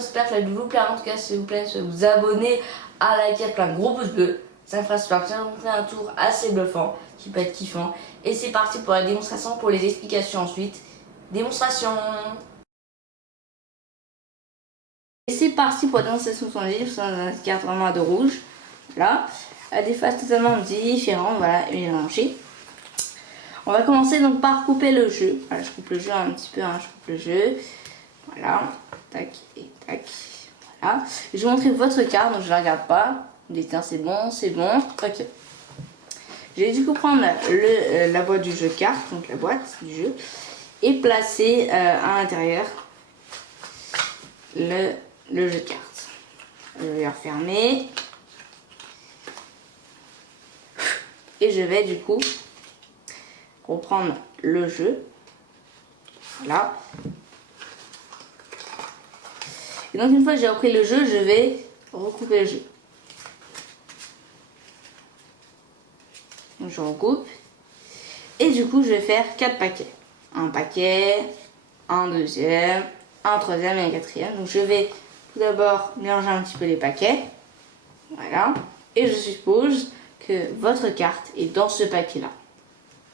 j'espère que la vidéo vous plaît. En tout cas, s'il vous plaît, vous abonner, à liker, plein de gros pouces bleus. Ça me fera super plaisir de montrer un tour assez bluffant qui peut être kiffant. Et c'est parti pour la démonstration, pour les explications ensuite. Démonstration. Et c'est parti pour la démonstration de son livre, sur un carte vraiment de rouge. Voilà, à des faces totalement différentes, voilà, et mélangées. On va commencer donc par couper le jeu. Voilà, je coupe le jeu un petit peu, hein, je coupe le jeu. Voilà, tac et tac. Voilà. Je vais vous montrer votre carte, donc je ne la regarde pas. Vous dites, c'est bon, ok. J'ai du coup prendre la boîte du jeu carte, donc la boîte du jeu, et placer à l'intérieur le jeu de cartes. Je vais refermer. Et je vais du coup reprendre le jeu. Voilà. Et donc une fois que j'ai repris le jeu, je vais recouper le jeu. Donc je recoupe. Et du coup, je vais faire 4 paquets. Un paquet, un deuxième, un troisième et un quatrième. Donc je vais tout d'abord mélanger un petit peu les paquets. Voilà. Et je suppose que votre carte est dans ce paquet-là.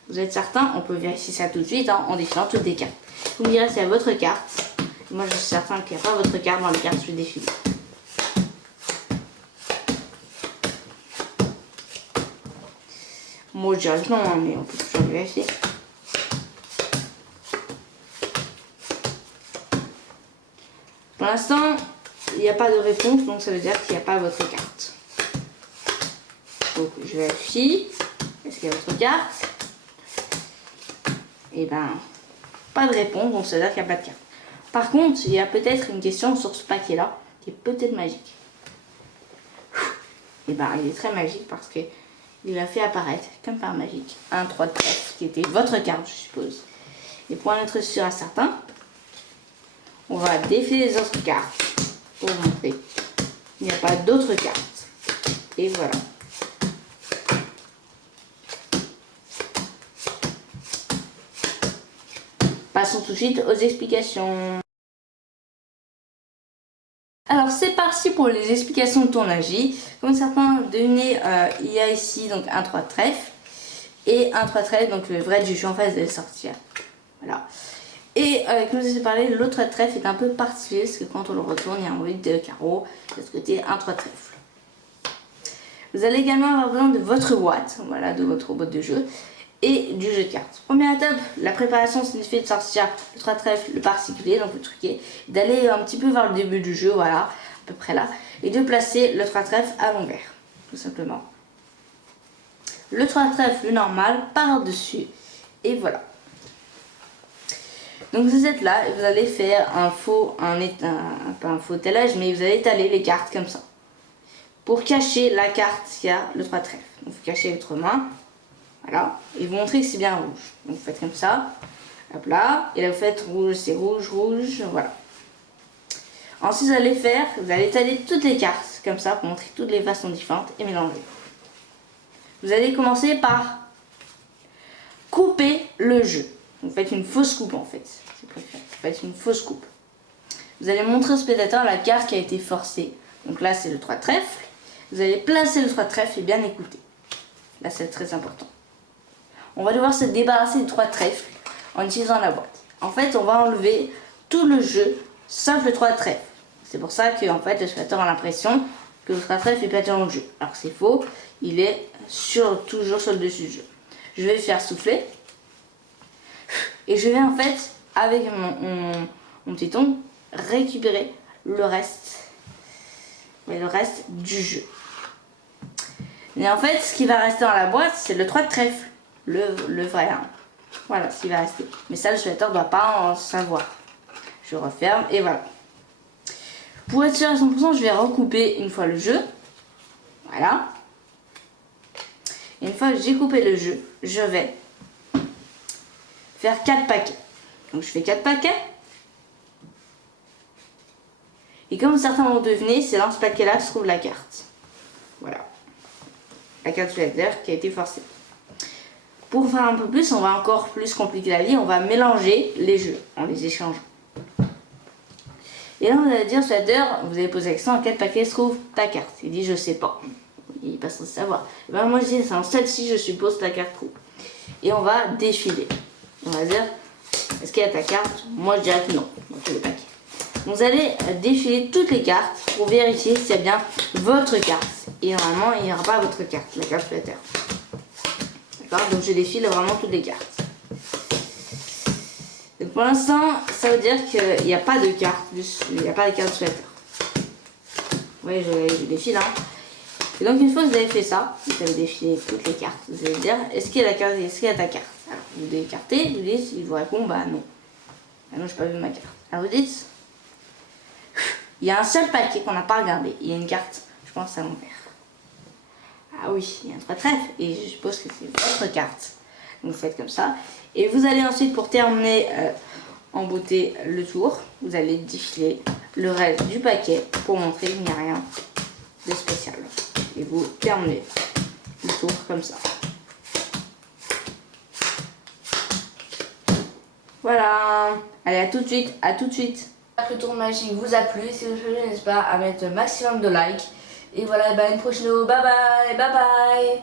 Vous êtes certain? On peut vérifier ça tout de suite hein, en défilant toutes les cartes. Vous me direz si c'est votre carte. Moi, je suis certain qu'il n'y a pas votre carte dans les cartes que je défile. Moi, je dirais que non, hein, mais on peut toujours vérifier. Pour l'instant, il n'y a pas de réponse, donc ça veut dire qu'il n'y a pas votre carte. Donc, je vérifie. Est-ce qu'il y a votre carte? Et ben, pas de réponse, donc ça veut dire qu'il n'y a pas de carte. Par contre, il y a peut-être une question sur ce paquet-là, qui est peut-être magique. Et ben, il est très magique parce que il a fait apparaître, comme par magique, un 3 de trèfle, qui était votre carte, je suppose. Et pour en être sûr à certains, on va défiler les autres cartes pour vous montrer. Il n'y a pas d'autres cartes. Et voilà. Passons tout de suite aux explications. Alors c'est parti pour les explications de tournage. Comme certains devinez, il y a ici donc un 3 de trèfle et un 3 de trèfle, donc le vrai du jeu en face de sortir. Voilà. Et comme je vous ai parlé, l'autre 3 de trèfle est un peu particulier parce que quand on le retourne, il y a un 8 de carreau, de ce côté un 3 de trèfle. Vous allez également avoir besoin de votre boîte, voilà, de votre boîte de jeu et du jeu de cartes. Première étape, la préparation signifie de sortir le 3 de trèfle, le particulier, donc le truquet, d'aller un petit peu vers le début du jeu, voilà, à peu près là, et de placer le 3 de trèfle à l'envers, tout simplement. Le 3 de trèfle, le normal, par-dessus, et voilà. Donc vous êtes là et vous allez faire pas un faux étalage, mais vous allez étaler les cartes comme ça. Pour cacher la carte qui a le 3 de trèfle. Donc vous cachez votre main. Voilà, et vous montrez que c'est bien rouge. Donc vous faites comme ça, hop là, et là vous faites rouge, c'est rouge, rouge, voilà. Ensuite vous allez étaler toutes les cartes, comme ça, pour montrer toutes les façons différentes et mélanger. Vous allez commencer par couper le jeu. Vous faites une fausse coupe en fait, c'est préféré. Vous faites une fausse coupe. Vous allez montrer au spectateur la carte qui a été forcée. Donc là c'est le 3 de trèfle. Vous allez placer le 3 de trèfle et bien écouter. Là c'est très important. On va devoir se débarrasser du 3 de trèfle en utilisant la boîte. En fait, on va enlever tout le jeu, sauf le 3 de trèfle. C'est pour ça que en fait, le spectateur a l'impression que le 3 de trèfle est pas dans le jeu. Alors c'est faux, il est toujours sur le dessus du jeu. Je vais faire souffler. Et je vais en fait, avec mon petit ongle, récupérer le reste du jeu. Et en fait, ce qui va rester dans la boîte, c'est le 3 de trèfle. Le vrai. Hein. Voilà ce qui va rester. Mais ça, le spectateur ne doit pas en savoir. Je referme et voilà. Pour être sûr à 100%, je vais recouper une fois le jeu. Voilà. Et une fois que j'ai coupé le jeu, je vais faire 4 paquets. Donc je fais 4 paquets. Et comme certains vont deviner, c'est dans ce paquet-là que se trouve la carte. Voilà. La carte spectateur qui a été forcée. Pour faire un peu plus, on va encore plus compliquer la vie, on va mélanger les jeux en les échangeant. Et là, vous allez dire, Shader, vous allez poser la question, dans quel paquet se trouve ta carte? Il dit, je sais pas. Il passe sans savoir. Et ben moi, je dis, c'est dans celle-ci, je suppose, ta carte trouve. Et on va défiler. On va dire, est-ce qu'il y a ta carte? Moi, je dirais que non, dans tous les paquets. Donc, vous allez défiler toutes les cartes pour vérifier s'il y a bien votre carte. Et normalement, il n'y aura pas votre carte, la carte Flutter. D'accord? Donc, je défile vraiment toutes les cartes. Donc, pour l'instant, ça veut dire qu'il n'y a pas de carte, il n'y a pas de carte Flutter. Oui, je défile, hein. Et donc, une fois que vous avez fait ça, vous avez défilé toutes les cartes. Vous allez dire, est-ce qu'il y a la carte, est-ce qu'il y a ta carte? Alors, vous décartez, vous dites, il vous répond, bah non. Ah non, je n'ai pas vu ma carte. Alors, vous dites, il y a un seul paquet qu'on n'a pas regardé. Il y a une carte, je pense, à l'envers. Ah oui, il y a un 3 trèfle. Et je suppose que c'est votre carte. Donc, vous faites comme ça. Et vous allez ensuite, pour terminer en beauté le tour, vous allez défiler le reste du paquet pour montrer qu'il n'y a rien de spécial. Et vous terminez le tour comme ça. Voilà. Allez, à tout de suite, à tout de suite. J'espère que le tour magique vous a plu. Si vous voulez, n'hésitez pas à mettre un maximum de likes. Et voilà, bah, une prochaine vidéo. Bye bye, bye bye.